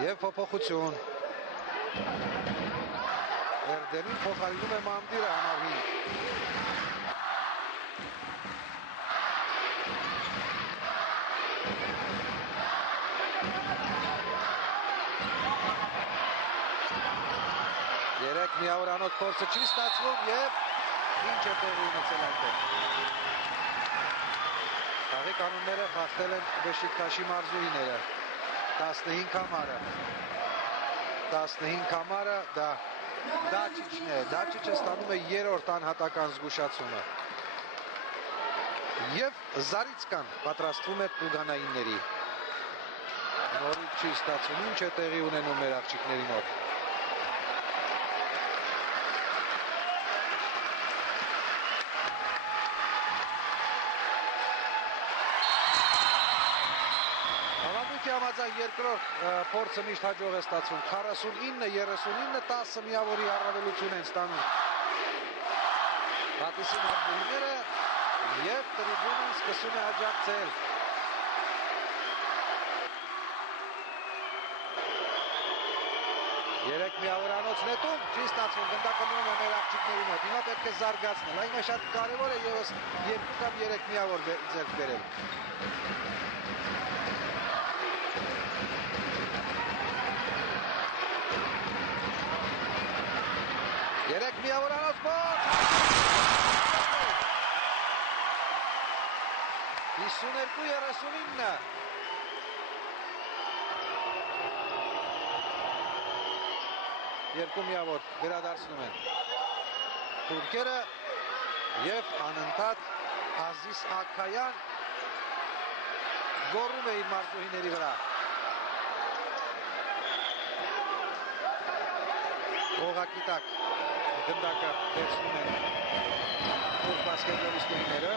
Եվ փոփոխություն։ Էրդենին փոխարինում է Մանդիրը համար 5։ 3 միավորանոց փորձը չի ստացվում եւ ինչ է տեղի ունեցել այնտեղ։ Խաղի կանոնները խախտել են Բեշիկտաշի մարզուհիները։ 15 համարը։ 15 համարը դա Դաչիչն է։ Դաչիչը ստանում է 3-րդ անհատական զգուշացումը։ Եվ Զարիցկան պատրաստվում է Տուգանայինների։ Նորից չի ստացվում, ինչ է տեղի ունենում մեր աղջիկների մոտ։ Համաձայն երկրորդ փորձը միշտ հաջող է ստացվում 49-39 10 միավորի առավելություն են ստանում Հատիսի մարզուհիները եւ տրիբունան սկսում է աջակցել Երեք միավորանոց նետում չի ստացվում գնդակը մնում է մեր աղջիկների մոտ հիմա պետք է զարգացնել այն շատ կարեւոր է եւս 2 կամ 3 միավոր ձեռք բերել Երեք միավորանոց մոտ 52-39 Երկու միավոր վերադարձնում են թուրքերը եւ անընդհատ Ազիզ Աքայան գոռում է իր մարզուհիների վրա Օղակի տակ գնդակը վերցնում են թուրք բասկետբոլիստները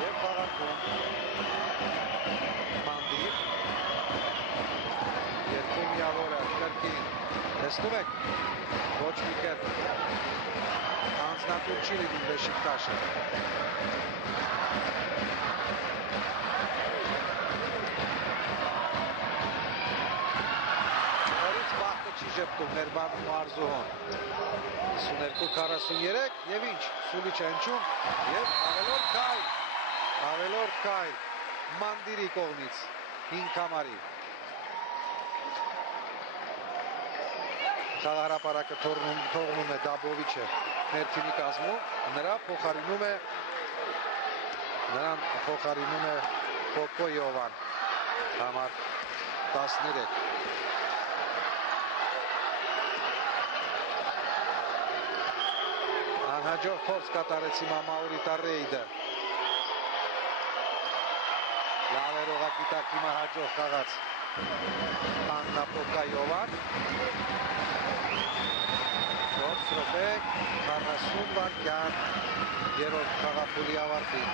եւ խաղարկում Մանդիր երկու միավորը կրկին տեսնում եք ոչ մի կերպ անձնատուր չի լինում Բեշիկտաշը նորից բախտը չի ժպտում մեր մարզուհուն 52-43 եւ ինչ Սուլիչ է հնչում եւ ավելորդ քայլ Մանդիրի կողմից 5 համարի Խաղահրապարակը թողնում է Դաբովիչը մեր թիմի կազմում նրան փոխարինում է Պոպոյովան համար 13 Անհաջող փորձ կատարեց հիմա Մաուրիտա Ռեյդը լավ էր օղակի տակ հիմա հաջող խաղաց Աննա Պոկայովան 4 րոպե 40 վայրկյան երրորդ խաղափուլի ավարտին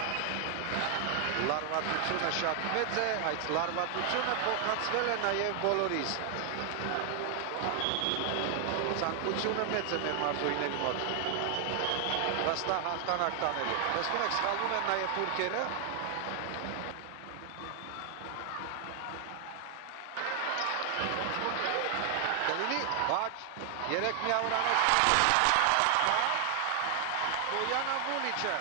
լարվածությունը շատ մեծ է այդ լարվածությունը փոխանցվել է նաև բոլորիս ցանկությունը մեծ է մեր մարզուհիների մոտ վստահ հաղթանակ տանելու տեսնում եք սխալվում են նաև թուրքերը Baç, Երեք միավորանոց Բոյանը Վուլիչը